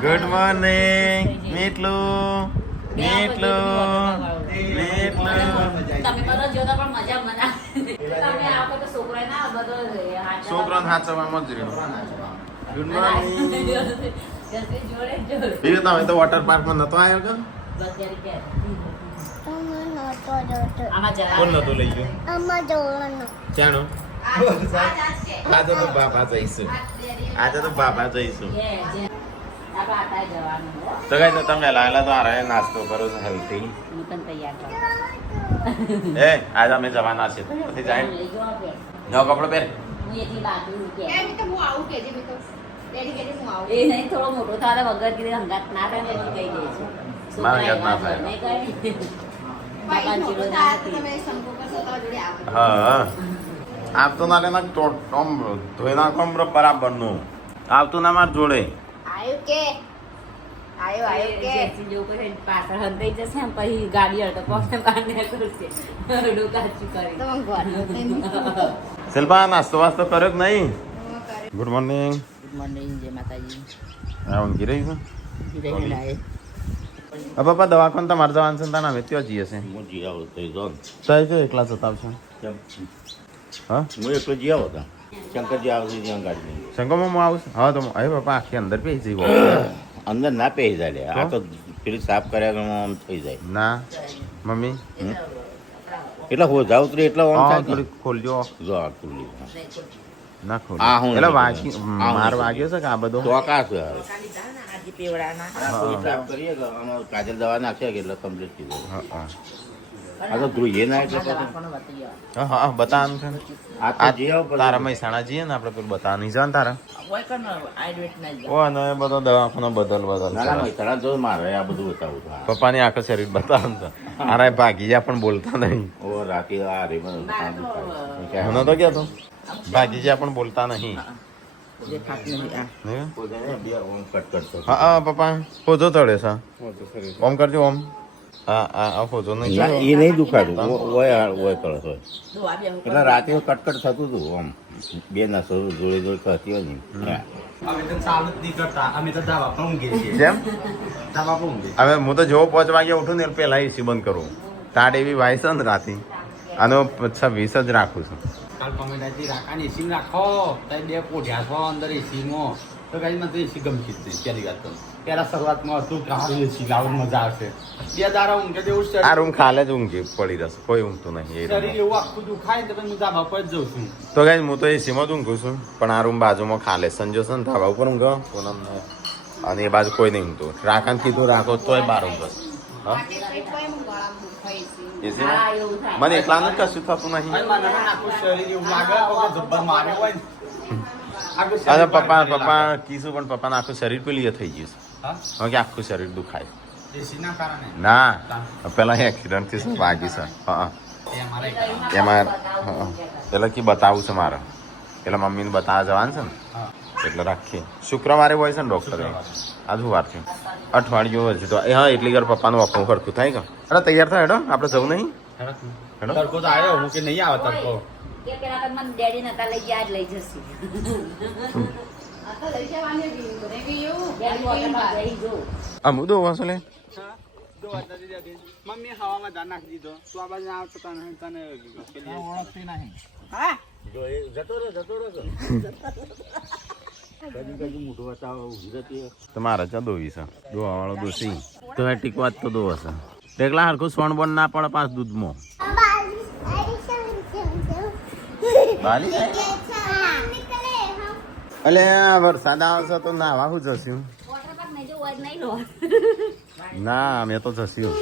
Good morning મીઠલું મીઠલું છોકરાને હાચવામાં જ રહ્યો. Good morning. તમે તો વોટર પાર્કમાં નતો આવ્યો કે કોણ નતું લઈ ગયું ચાણો? આજે તો બાબા જઈશું. આજે તો બાબા જઈશું. તો કઈ તો તમે લાયેલા તો આ નાસ્તો કરો છો હેલ્ધી. એ આજે અમે જવાના છે પછી જાય નવો કપડો પહેર. થોડો મોટો થાય વગર કીધે હંગાત ના થાય કહી દઈશું. મારા ઘર ના થાય. હા આવતો ના લેના ધોઈ નાખો બરાબર નું આવતું ના માર જોડે. પાછળ હંતાઈ જશે એમ પછી ગાડી હડતો પોતે બાંધ્યા કરશે ડોકાચું કરી. શિલ્પા નાસ્તો વાસ્તો કર્યો કે નહીં? Good morning. ગુડ મોર્નિંગ જય માતાજી. ઊંઘી રહી છું. પપ્પા દવાખાને તમારે જવાનું છે તાના હવે ત્યાં જઈએ છે. સાહેબ તો એકલા જતા આવશે. હા હું એકલો જી આવો હતા. શંકરજી આવશે ત્યાં ગાડી શંકરમાં હું આવું છું. હા તો હવે પપ્પા આખી અંદર પી જઈ અંદર ના પહેરી જાય. આ તો પેલી સાફ કર્યા આમ થઈ જાય. ના મમ્મી એટલે હો જાવ તો એટલે આમ થાય થોડી ખોલજો. જો આ ખુલ્લી ના ખોલ આ હું એટલે વાગી માર વાગ્યો છે કે આ બધો તો કા છે સાફ કરીએ કે આમાં કાજલ દવા નાખ્યા કે એટલે કમ્પ્લીટ થઈ જાય. હા આ તો ધ્રુઈએ ના એટલે હા હા બતાવવાનું છે ને. આ તો જી આવો તારા મહેસાણા જઈએ ને આપણે પેલું બતાવવાનું છે ને તારા ઓ અને એ બધો દવાખાનો બદલ ના ના તરત જો મારે આ બધું બતાવું હતું. પપ્પાની આખો શરીર બતાવવાનું છે. અરે ભાગી જા પણ બોલતા નહીં. ઓ રાતે આ રે મને હું નતો કહેતો ભાગી જા પણ બોલતા નહીં. નહીં? કટ કરતો હા હા પપ્પા ફોજો ચડે છે. ઓમ કરજો ઓમ. હા હા ફોજો નહીં એ નહીં દુખાતું ઓય કરે હોય એટલે રાતે કટકટ થતું હતું આમ બે નસો જોડે જોડે થતી હોય ને અમે તો ચાલુ જ નહીં કરતા. અમે તો ધાબા પર ઊંઘીએ છીએ. જેમ ધાબા પર ઊંઘીએ. હવે હું તો જેવો 5 વાગે ઉઠું ને પહેલા એસી બંધ કરું. ટાટ એવી વાય છે ને રાતે અને 26 જ રાખું છું. કાલ ટોમેટાથી રાખાની એસી રાખો તો બે પોઢ્યા છો અંદર એસીમાં તો કઈ મને તો એસી ગમતી જ નહીં. પહેલી વાત તો પહેલા શરૂઆતમાં હતું કે હારું એસી લાવું મજા આવશે. બે દાડા ઊંઘે તેવું શરીર આ રૂમ ખાલે જ ઊંઘી પડી રહેશે. કોઈ ઊંઘતું નહીં એ શરીર રૂમમાં. એવું આખું દુખાય ને તો હું ધાબા પર જ જઉં છું. તો ગાઈસ હું તો એસીમાં જ ઊંઘું છું પણ આ રૂમ બાજુમાં ખાલે સંજો છે ને ધાબા ઉપર ઊંઘો પૂનમ અને એ બાજુ કોઈ નહીં ઊંઘતું. રાખાને કીધું રાખો તોય બહાર ઊંઘો. હા એસીમાં મને એકલાને જ કશું થતું નહીં. અને મને આખું શરીર એવું લાગે કે જબ્બર મારે હોય ને. આખું શરીર અરે પપ્પા મારે. પપ્પા કીધું પણ પપ્પાને આખું શરીર પેલી એ થઈ ગયું છે. હા? હવે કે આખું શરીર દુખાય. એસીના કારણે ના પેલા એક્સિડન્ટથી શું વાગી છે. હા એ અમારે એમાં હા એટલે કે બતાવું છે મારે. એટલે મમ્મીને બતાવવા જવાનું છે ને હા એટલે રાખીએ. શુક્રવારે હોય છે ને ડૉક્ટરે. આજુ વાર છે અઠવાડિયું હજી તો હા એટલી વાર પપ્પાનું વખવું ખરખું થાય કે અરે તૈયાર થાય હેડો આપણે જવું નહીં. હેડો તડકો તો આવ્યો હું કે નહીં આવે તડકો. કે પેલા મને ડેડી નતા લઈ ગયા જ લઈ જશે. આ મુદ્દો વાસો લે મમ્મી હવામાં જા નાખી દીધો. તું આ બાજુ આવતો તને ઓળખતી નહીં. જતો રહે કદી મોટું બતાવો ઊભી રહેતી તમારા ચા દોવી છે દોવા વાળો દોશી તો એ ટીકવા જ તો દો હશે. ટેકલા હરખું સોણ બોન ના પડે પાછ દૂધમાં બાલી અલે વરસાદ આવશે તો નાવા હું જશું. ના મેં તો જશું.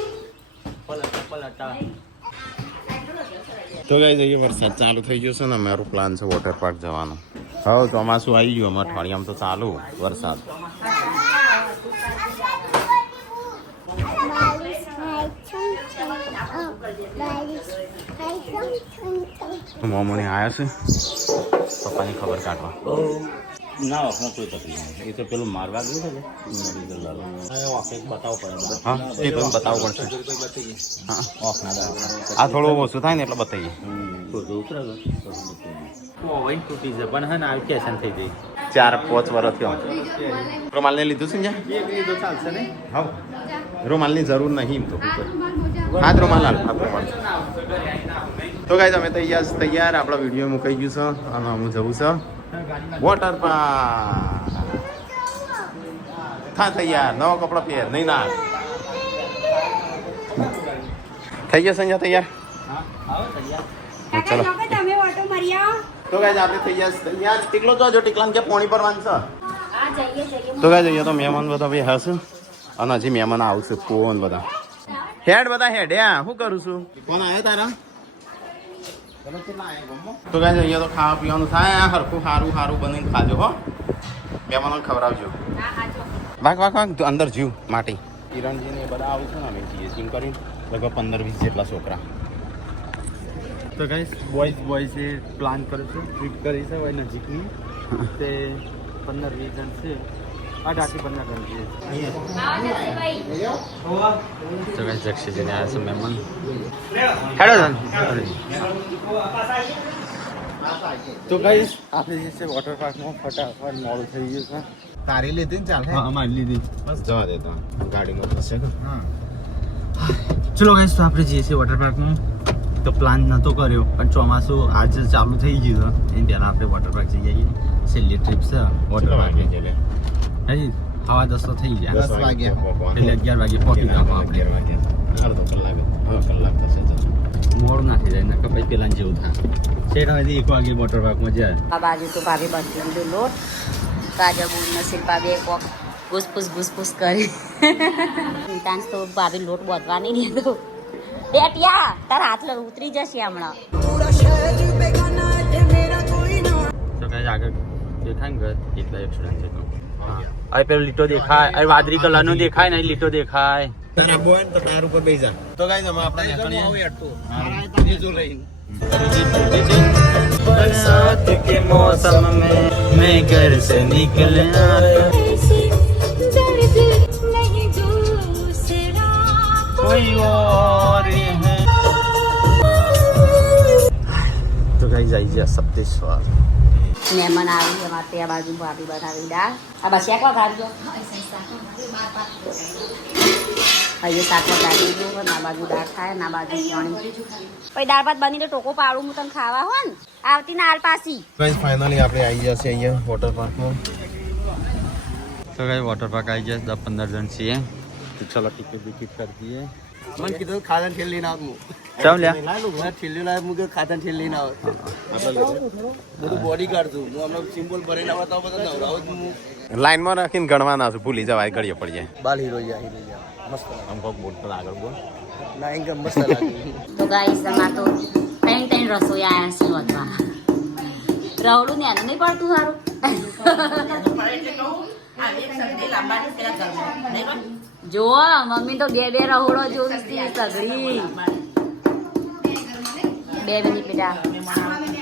તો ગાઈ જઈએ વરસાદ ચાલુ થઈ ગયો છે ને અમારું પ્લાન છે વોટર પાર્ક જવાનો. હવે ચોમાસું આવી ગયું અમારે અઠવાડિયામાં તો ચાલુ વરસાદ. મોમોને આવ્યા છે પપ્પાની ખબર કાઢવા. ના ઓફમાં કોઈ તકલીફ નહીં. એ તો પેલું મારવા ગયું છે ને મેડિકલ લાવો ઓફિસ બતાવવું પડે. હા એ તો બતાવવું પડશે. હા ઓફના દાવા આ થોડું ઓછું થાય ને એટલે બતાવીએ. તો ઉતરે ઓવન તૂટી છે પણ હે ને આવી કેશન થઈ ગઈ 4-5 વર્ષ થયો રૂમાલને લીધું છે ને એક લીધો ચાલશે ને હા રૂમાલની જરૂર નહીં એમ તો હાથ રૂમાલ હાલ હાથ રૂમાલ તો ગાઈસ અમે તૈયાર આપણો વિડીયો મુકાઈ ગયું છે અને હું જવું છે વોટર પાર્ક થા તૈયાર નવો કપડો પહેર નહીં ના થઈ ગયા સંજય તૈયાર ચલો તમે ઓટો મારી આવો તો ગાઈસ આપણે તૈયાર ટીકલો જો ટીકલાને કે પોણી પર વાંચશે હા જઈએ તો ગાઈસ અહીંયા તો મહેમાન બધા બી હશે અને હજી મહેમાન આવશે ફોન બધા હેડ બધા હેડ શું કરું છું કોણ આવ્યો તારા તો ગાઈસ અહીંયા તો ખાવા પીવાનું થાય હરખું સારું બનીને ખાજો હો મહેમાનોને ખવડાવજો વાગ અંદર જીવ માટી કિરણજી ને બધા આવું છે ને અમે જઈએ જીમ કરીને લગભગ 15-20 જેટલા છોકરા તો ગાઈસ બોયઝ એ પ્લાન કર્યો છે ટ્રીપ કરી છે હવે નજીકની તે 15-20 જણ છે 18-15 જણ છે તો ગાઈસ જક્ષીજીને આવ્યા છે મહેમાન હેડો તો ગાઈસ આપણે જે છે વોટર પાર્કમાં ફટાફટ મોડું થઈ ગયું છે તારી લીધી ને ચાલ હા અમારી લીધી બસ જવા દેતા ગાડીમાં ફસે હા ચલો ગાઈસ તો આપણે જઈએ છીએ વોટર પાર્કમાં તો પ્લાન નહોતો કર્યો પણ ચોમાસું આજે ચાલુ થઈ ગયું છે એની પહેલાં આપણે વોટર પાર્ક જઈએ છેલ્લી ટ્રીપ છે વોટર પાર્ક હજી 10:30 તો થઈ ગયા 10 વાગ્યા એટલે 11 વાગે પહોંચી જવાનું આપણે અડધો કલાક થશે મોડું ના થઈ જાય નકર પછી પેલા જેવું થાય શેઠ હજી 1 વાગે વોટર પાર્કમાં જાય આ બાજુ તો ભાભી બધી લીધું લોટ કાજા બુન ને શિલ્પા બે કોક ઘૂસપૂસ કરી તાંસ તો ભાભી લોટ બોધવા નહીં દીધો બેટિયા તારા હાથ ઉતરી જશે હમણાં તો કઈ આગળ દેખાય ને ઘર એટલા એક્સિડન્ટ છે આ પેલો લીટો દેખાય આ વાદળી કલરનો દેખાય ને લીટો દેખાય તો ગાઈસ અમે આપણે बरसात के मौसम में मैं घर से निकल आया कोई और है तो गाइस आइए सप्तेश्वर મહેમાન આવી અમારે ત્યાં બાજુ ભાભી બનાવી દાળ આ બસ શેકવા કાઢજો અહીંયા શાકમાં કાઢી દઉં ના બાજુ દાળ થાય ના બાજુ પાણી પછી દાળ ભાત બની તો ટોકો પાડું હું તને ખાવા હો ને આવતી ના હાલ પાછી ગાઈસ ફાઇનલી આપણે આવી જશે અહીંયા વોટર પાર્કમાં तो गाइस वाटर पार्क आई जाए 10-15 जन चाहिए तो चलो टिकट विकेट कर दिए मन की तो खातन ठेल लेना आव चल लिया मैं ठेल लेना मुझे खातन ठेल लेना आव બધું બોડી ગાર્ડ છું હું હમણાં સિમ્બોલ ભરીને આવતા બધા નવરાવ જ હું લાઈનમાં રાખીને ગણવાના છું ભૂલી જવાય ઘડીએ પડી જાય બાલ હીરો યા મસ્ત આમ કોક બોલ પર આગળ બોલ ના ઇન્કમ મસ્ત લાગે તો ગાઈસ અમાર તો ત્રણ રસોઈ આયા છે વધવા રાવડું ને નહીં પડતું સારું જો મમ્મી તો બે રહોડો જોઈ સગડી 2 મિનિટ બેટા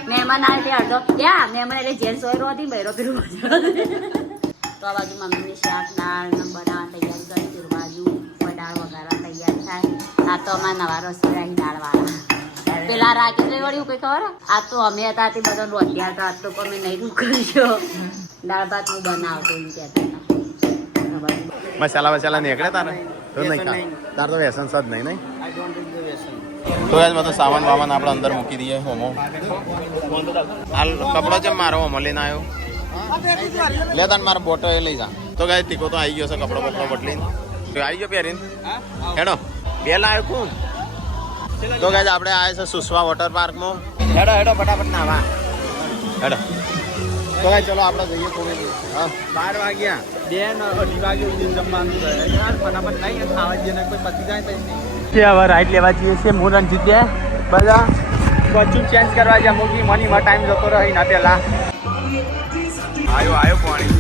મહેમાન આવે તે અડધો ક્યાં મહેમાન એટલે જેન્ટ્સ હોય રોતી બૈરો પેલું તો આ બાજુ મમ્મીની શાક દાળ બનાવવા તૈયાર કરી તે બાજુ દાળ વઘારવા તૈયાર થાય આ તો અમારા નવા રસોઈ દાળવાળા પેલા રાખી વળી કઈ ખબર આ તો અમે હતા તે બધા રોટિયા હતા આજ તો અમે નહીં કર્યો દાળ ભાત હું બનાવતો એમ કહેતા મસાલા નીકળે તારે તો નહીં ખા તાર તો વ્યસન સદ નહીં આઈ ડોન્ટ ડુ ધ વેસન તો ગાઈસ બધો સામાન વામાન આપણે અંદર મૂકી દઈએ હોમો હાલ કપડો છે મારો હોમો લઈને આવ્યો લે તાન મારો બોટો એ લઈ જા તો ગાઈસ ટીકો તો આવી ગયો છે કપડો બદલીને તો આવી ગયો પહેરીને હેડો બે લાવ્યો કોણ તો ગાઈસ આપણે આવ્યા છે સુસવા વોટર પાર્કમાં હેડો ફટાફટ નાવા હેડો તો ગાઈસ ચલો આપણે જઈએ કોમેડી 12 વાગ્યા 2-2:30 વાગે સુધી જમવાનું યાર ફટાફટ નહીં ખાવા જઈને કોઈ પતી જાય પછી કે હવે રાઈટ લેવા જઈએ છીએ મોરન જીત્યા બધા બચ્ચું ચેન્જ કરવા જ્યાં મોગી મનીમાં ટાઈમ જતો રહી ના પેલા આયો પાણી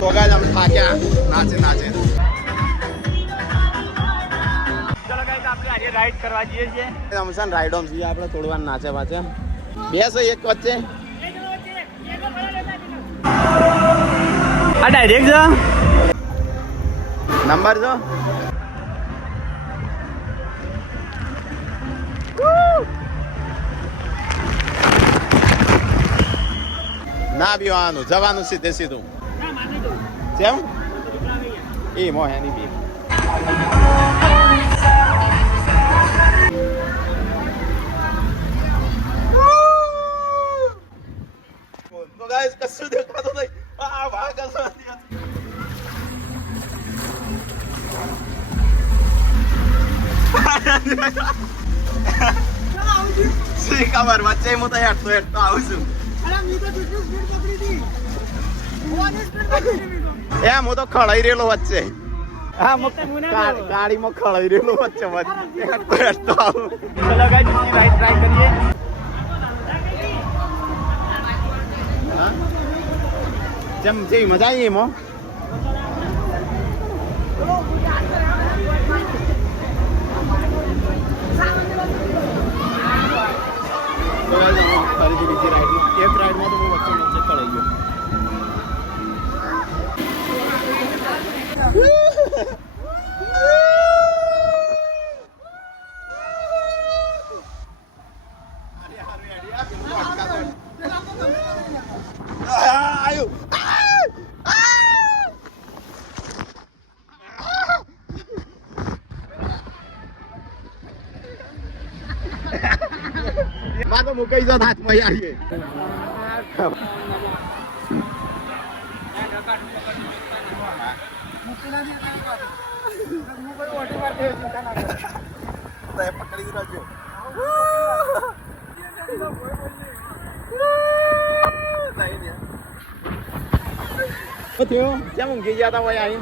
તો ગાઈસ અમે થાક્યા નાચે ચલો ગાઈસ આપણે આજે રાઈડ કરવા જઈએ છીએ અમે છે રાઈડ ઓમ છીએ આપણે થોડું વાર નાચે પાછે બે છે એક વચ્ચે આ ડાયરેક્ટ જો નંબર જો ના બીવાનું જવાનું સીધે સીધું કેમ એ મોહેની બી તો ગાઈસ કશું દેખાતું નહીં આ ભાગ સી ખબર વચ્ચે હું તો હેઠતો આવું છું એમ હું તો ખળાઈ રહેલો વચ્ચે હા ગાડીમાં ખળાઈ રહેલો વચ્ચે હેઠતો આવું ચલો ગાઈસ બીજી રાઈડ ટ્રાય કરીએ જેમ જેવી મજા આવી એમાં ફરીથી બીજી રાઈડ એક રાઈડમાં તો હું વચ્ચે ખડાઈ ગયો માં તો મુકાઈ જાત હાથમાં યાર પકડી રાખજો થયો કેમ ઊંઘી ગયા હતા ભાઈ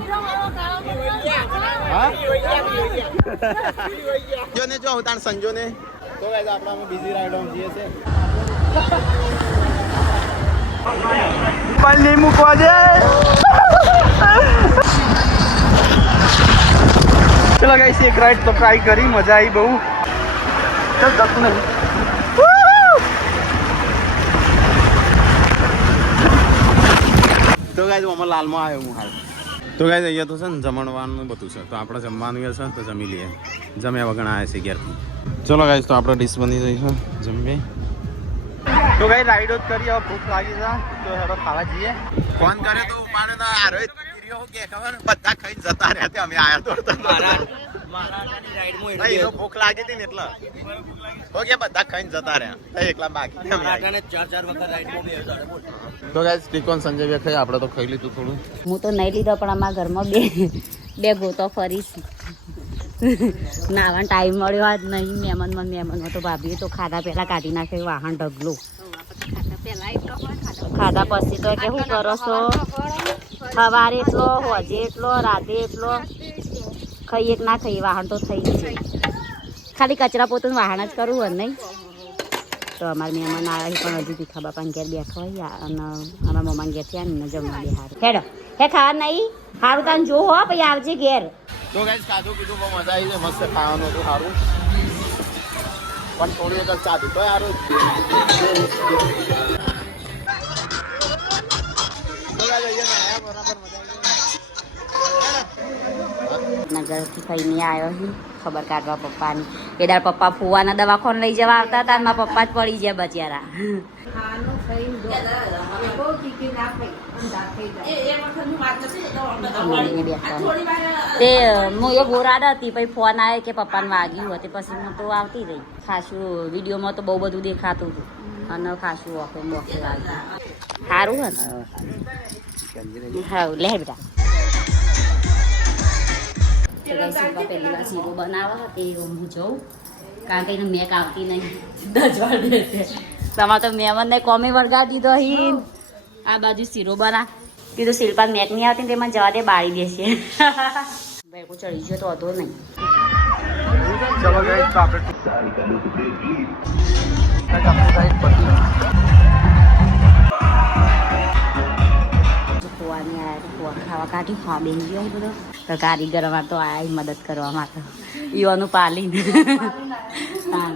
જો ને જો તાણ સંજો ને તો ગાઈસ આપણે અમે બીજી રાઈડ ઓમ જઈએ છે પણ નહીં મૂકવા દે ચલો ગાઈસ એક રાઈડ તો ટ્રાય કરી મજા આવી બહુ ચલ જતું નહીં તો ગાઈસ અમે લાલમાં આવ્યો હું હાલ તો ગાઈસ અહીંયા તો છે ને જમણવાનું બધું છે તો આપણે જમવાનું છે તો જમી લઈએ જમ્યા વગર આવ્યા છે ઘેરથી ચલો ગાઈસ તો આપણે ડીશ બની રહી છે જમીએ તો ગાઈસ રાઈડ જ કરી હવે ભૂખ લાગી છે તો હેડો ખાવા જઈએ ફોન કરે તો મારે ના આરો કે ખબર બધા ખાઈને જતા રહ્યા તે અમે આયા તો એનો ભૂખ લાગી હતી ને એટલે ઓકે બધા ખાઈને જતા રહ્યા એકલા બાકી તો ગાઈસ ટીકોન સંજય બે ખાઈ આપણે તો ખાઈ લીધું થોડું હું તો નહીં લીધો પણ અમારા ઘરમાં બે ગોતો ફરીશ નાવાનો ટાઈમ મળ્યો આજ નહીં મહેમાનમાં તો ભાભીએ તો ખાધા પહેલા કાઢી નાખ્યો વાહન ઢગલો ખાધા પછી તો કે શું કરો છો સવારે એટલો હોજે એટલો રાતે એટલો ખાઈએ કે ના ખાઈએ વાહન તો થઈ ગયું ખાલી કચરા પોતું વાહન જ કરવું હોય નહીં તો અમારા મહેમાન આવ્યા પણ હજુ ભીખા બાપાને ઘેર બેઠો હોય અને અમારા મમ્માને ઘેર થયા ને જમવા બે હારું હેડો હે ખાવા નહીં સારું તાને જો હો પછી આવજે ઘેર તો ગાઈસ કાજુ કીધું બહુ મજા આવી છે મસ્ત ખાવાનું હતું સારું પણ થોડી વખત ચાધું તો સારું નગરથી કહીને આવ્યો હું ખબર કાઢવા પપ્પાની એદાર પપ્પા ફુવાના દવાખાને લઈ જવા આવતા હતા મારા પપ્પા જ પડી ગયા બચારા તે હું એ ગોરાડ હતી પછી ફોન આવે કે પપ્પાને વાગ્યું હતું પછી હું તો આવતી રહી ખાસું વિડીયોમાં તો બહુ બધું દેખાતું હતું અને ખાસું વખત બોખે વાગ્યું સારું હતું હા લે બેટા પહેલી વાર શીરો બનાવવા તે હું જોઉં કારણ કે એને મેક આવતી નહીં દજવાળ દેશે તમારે તો મહેમાનને કોમી વળગાવી દીધો હિન આ બાજુ શીરો બના કીધું શિલ્પા મેક નહીં આવતી ને તેમાં જવા દે બાળી દેશે બેકો ચડી ગયો તો હતો નહીં ચલો ગાઈસ તો આપણે ખોવાની આવ્યા ખાવા કાઢી હા બેન ગયો બધો તો કારીગર અમારે તો આયા મદદ કરવા માટે ઈવાનું પાલીને હા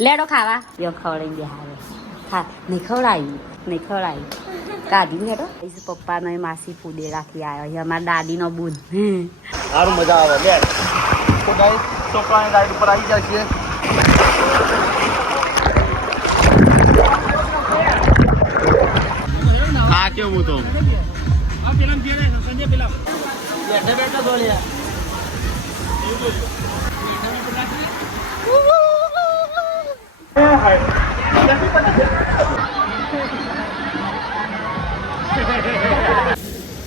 લેડો ખાવા યો ખવડાવી દે હારે ખા નહીં ખવડાવી નહીં ખવડાવી કાઢી હેડો પપ્પાનો માસી ફૂદે રાખી આવ્યો છે અમારા દાદીનો બૂન સારું મજા આવે લે તો ગાઈસ છોકરાની રાઈડ ઉપર આવી જાય છે આ કેવું તો બેઠા બેઠા દોડ્યા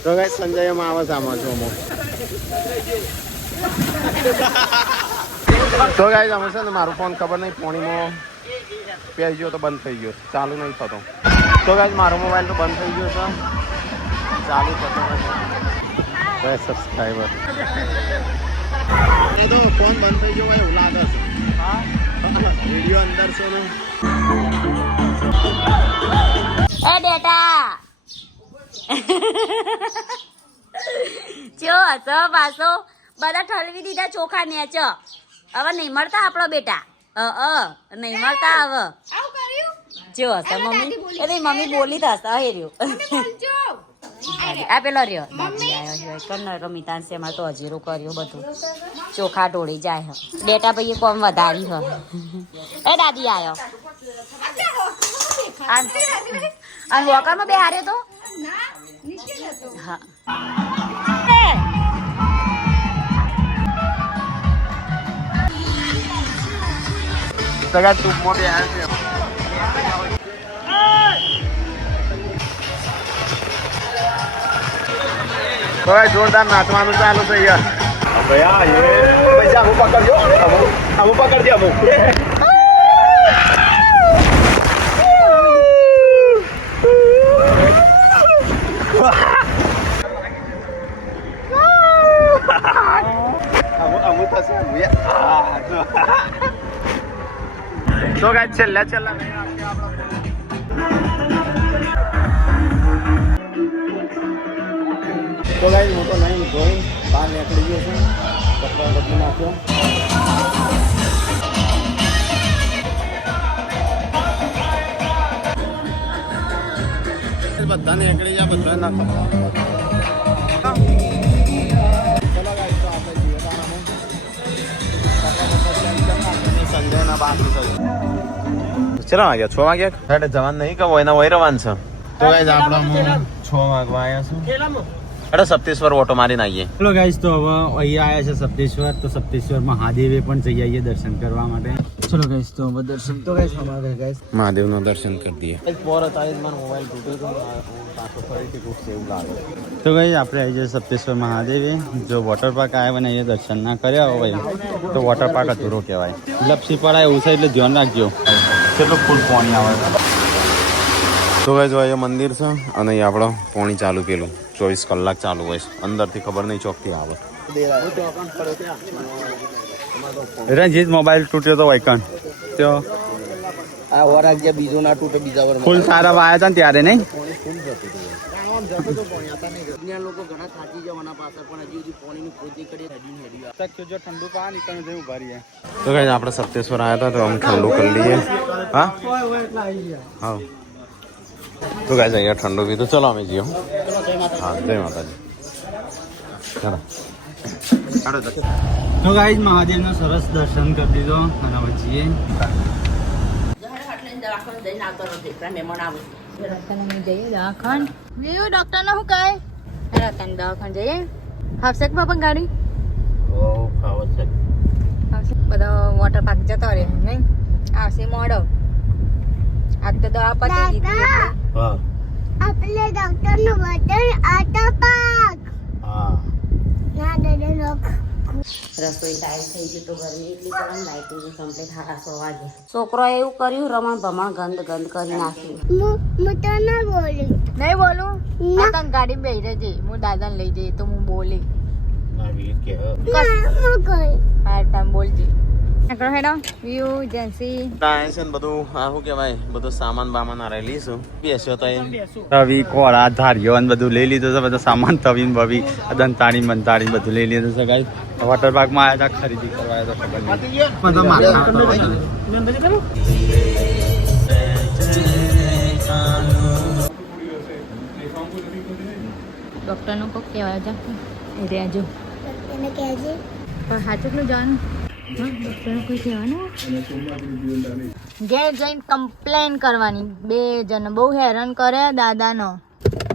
તો ગાઈસ સંજયમાં આવે છે આમાં છો તો ગાઈસ અમે છે ને મારું ફોન ખબર નહીં પોણીમાં પહેરી ગયો તો બંધ થઈ ગયો ચાલુ નહીં થતો તો ગાઈસ મારો મોબાઈલ તો બંધ થઈ ગયો છે ચાલુ થતો નથી સબસ્ક્રાઈબર તો ફોન બંધ થઈ ગયો એવું લાગે છે વિડીયો અંદર છે ને એ બેટા ચો હસો પાસો બધા ઠલવી દીધા ચોખા નેચ હવે નહીં મળતા આપણો બેટા નહીં મળતા હવે જો હશે મમ્મી એટલે મમ્મી બોલી તો હશે હે રહ્યો આ પેલો રહ્યો દાદી આવ્યો છે કન્નર રમિતાન છે એમાં તો હજીરો કર્યો બધું ચોખા ઢોળી જાય બેટા ભાઈ કોમ વધારી હ એ દાદી આવ્યો અને વોકરમાં બે હાર્યો તો હા સગા ટૂંકમાં બે આવે છે હવે જોરદાર નાચવાનું ચાલુ છે યાર ભૈયા એ પૈસા અમુક પકડજો અમુક પકડજો અમુક અમુક થશે તો ગાઈસ છેલ્લા તો ગાઈસ હું તો નહીં જોઈ બહાર નીકળી ગયો છું કપડા બદલી નાખ્યો બધા નીકળી જાય બધા ના ખબર સંજયના બાકી ચલો વાગ્યા 6 વાગ્યા હેડે જવાન નહીં કહો એના વય રવાન છે તો ગાઈસ આપણે 6 વાગવા આવ્યા છું અરે સપ્તેશ્વર ઓટો મારીને આવીએ ચલો ગાઈસ તો હવે અહીંયા આવ્યા છે સપ્તેશ્વર તો સપ્તેશ્વર મહાદેવે પણ જઈ આવીએ દર્શન કરવા માટે ચલો ગાઈસ તો હવે દર્શન તો ગાઈસ અમારે ગાઈસ મહાદેવનું દર્શન કરી દઈએ મોબાઈલ તૂટ્યો પાછો ફરીથી તૂટશે એવું લાગે તો ગાઈસ આપણે આવી જઈએ સપ્તેશ્વર મહાદેવે જો વોટર પાર્ક આવ્યા ને અહીંયા દર્શન ના કર્યા હોય તો વોટર પાર્ક અધૂરો કહેવાય લપસી પડાય એવું છે એટલે ધ્યાન રાખજો કેટલું ફૂલ પાણી આવે તો ગાઈસ અહીંયા મંદિર છે અને અહીં આપણો પાણી ચાલુ પેલું 24 કલાક ચાલુ હોય છે અંદરથી ખબર નહીં ચોકથી આવે રંજીત મોબાઈલ તૂટ્યો તો વૈકણ તો આ વરાગ જે બીજો ના તૂટે બીજા વાર ફૂલ સારા વાયા હતા ને ત્યારે નહીં લોકો ઘણા થાકી જવાના પાછળ પણ હજી સુધી પાણીની ખોદી કરી હેડી જો ઠંડુ પાણી નીકળે જવું ઉભા રહીએ તો ગાઈસ આપણે સપ્તેશ્વર આવ્યા હતા તો અમે ઠંડુ કરી લઈએ હા હા તો ગાઈસ અહીંયા ઠંડુ પીધું ચલો અમે જઈએ હા જય માતાજી ચાલો તો ગાઈસ મહાદેવનો સરસ દર્શન કરી દીધો અને હવે જઈએ ડોક્ટર નું શું કહે રતન દવાખાને જઈએ હાફશે કે બાપા ગાડી આવશે બધો વોટર પાર્ક જતો રહે નહીં આવશે મોડો આજ તો દવા પતી દીધી હા આપણે ડોક્ટર નું બટન આટા પાક હા ના દાદા લોક રસોઈ ટાઈમ થઈ ગયું તો ગરમી એટલી પડે લાઈટિંગ કમ્પ્લીટ 6:30 વાગે છોકરો એવું કર્યું રમણ ભમણ ગંદ કરી નાખ્યું હું તો ના બોલી નહીં બોલું તને ગાડી બેહી રહેજે હું દાદાને લઈ જઈએ તો હું બોલી આવી કે ના હું કઈ આ ટાઈમ બોલજે હેડો હેડો વ્યૂ એજન્સી ટાઈશન બધું આ શું કહેવાય બધું સામાન બામાન આ લઈશું બેસ્યો તો એ તવી કોળા ધારીઓ ને બધું લઈ લીધું છે બધો સામાન તવી ને બવી દંતાળી બંતાળી બધું લઈ લીધું છે ગાઈસ વોટર પાર્ક માં આવ્યા હતા ખરીદી કરવા આવ્યા હતા ખબર નહીં બધો માથા ડૉક્ટરનું કોક કહેવાય જા એ રહેજો એને કહેજે પણ સાચું જવાનું હા ડૉક્ટરને કોઈ કહેવાનું ઘેર જઈને કમ્પ્લેન કરવાની 2 જણ બહુ હેરાન કરે દાદાનો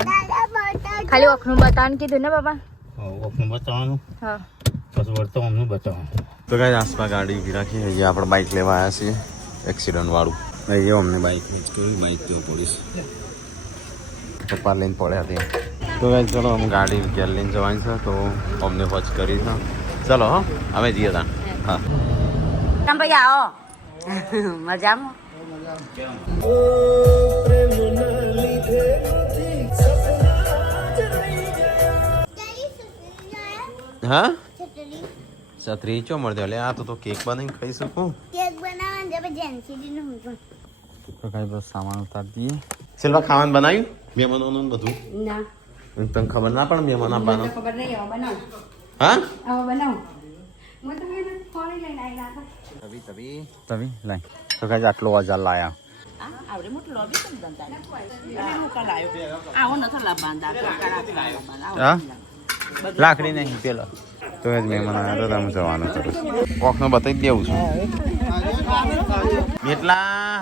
દાદા બોટલ ખાલી ઓખનું બતાવવાનું કીધું ને બાબા ઓખનું બતાવવાનું હા પછી વળતો અમને બતાવવાનું. તો કઈ આસપાસ ગાડી ઊભી રાખી હજી આપણે બાઇક લેવા આવ્યા છીએ એક્સિડન્ટ વાળું એ અમને બાઇક કેવી બાઇક તેવું પોલીસ પપ્પા લઈને પડ્યા ત્યાં તો કઈ ચલો અમે ગાડી ઘેર લઈને જવાની છે તો અમને વોચ કરી છે ચલો હા અમે જઈએ ત્યાં હા તમે ભાઈ આવો મજામાં હા છતરી છત્રી ચો મળતો એટલે આ તો કેક બનાવીને ખાઈ શકું કેક બનાવવાનું જબ જેન્સી નું હું તો કઈ બસ સામાન ઉતારી દઈએ. સિલ્વા ખાવાનું બનાવ્યું મહેમાનોનું ને બધું ના તને ખબર ના પડે મહેમાન આપવાનો ખબર નહીં આવો બનાવ હા આવો બનાવ તવી લાઈ તો કઈ આટલો હજાર લાયા આવડે મોટો લોબી કેમ ધંધા આવો નતો લાવવાના હા લાકડી નહીં પેલો તો જ મહેમાન આવ્યા તો તમે જવાનું કરું કોકનો બતાવી દેવું છું એટલા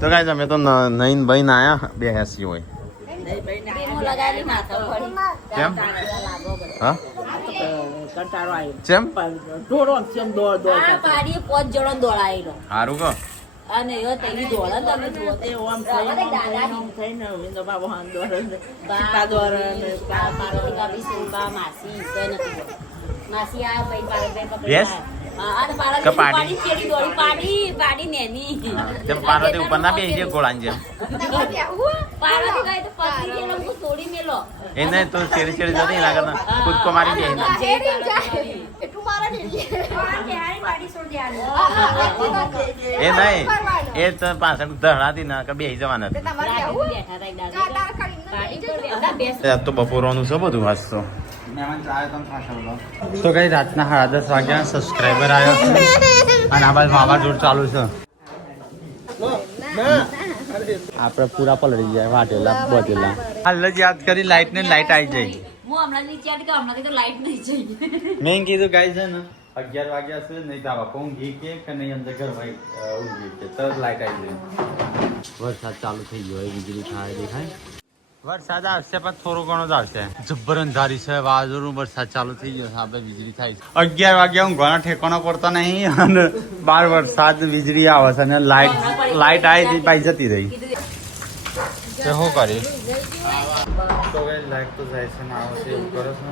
તો કાંઈ તમે તો નઈન ભાઈ ના આયા બે હેસી હોય કેમ હા ચેમ પાડી 5 જણો દોડાયેલો સારું કહો અને એવો તેની દોડા તમે જુઓ તે ઓમ થઈને માસી માસી આ ભાઈ પાડે Yes? કે પાડી? પાડી દોડી પાડી પાડી નેની તેમ પાર્વતી ઉપર ના બેસી જાય ગોળાની જેમ પાડી ગઈ તો પકડી ગયેલો હું તોડી મેલો એને તો શેરી શેરી જતી લાગે ને કૂદકો મારી બેસી એ નહીં એ તો પાછળ ધડાતી ના કે બેસી જવાના આજ તો બપોરવાનું છે બધું આજ તો તો કઈ રાતના 10:30 વાગ્યા સબસ્ક્રાઈબર આવ્યો છે અને આ બાજુ વાવાઝોડું ચાલુ છે આપણે પૂરા પલળી જાય વાટેલા બધેલા હાલ જ યાદ કરી લાઈટ ને લાઈટ આવી જાય હું હમણાં વિચાર કે હમણાં તો લાઈટ નહીં જઈ મેં કીધું ગાય છે ને 11 વાગ્યા છે નહીં તો બાપા ઊંઘી કે નહીં અંદર ઘરમાં ઊંઘી કે તરત લાઈટ આવી જાય વરસાદ ચાલુ થઈ ગયો વીજળી થાય દેખાય વરસાદ આવશે પણ થોડું ઘણું જ આવશે જબ્બર અંધારી છે વાવાઝોડું વરસાદ ચાલુ થઈ ગયો છે આપણે વીજળી થાય છે 11 વાગ્યા ઊંઘવાનો ઠેકાણો પડતો નહીં અને 12 વરસાદ વીજળી આવે છે અને લાઈટ આવી પાછી જતી રહી તો શું કરી તો લાઈટ તો જાય છે ને આવે છે એવું કરો છો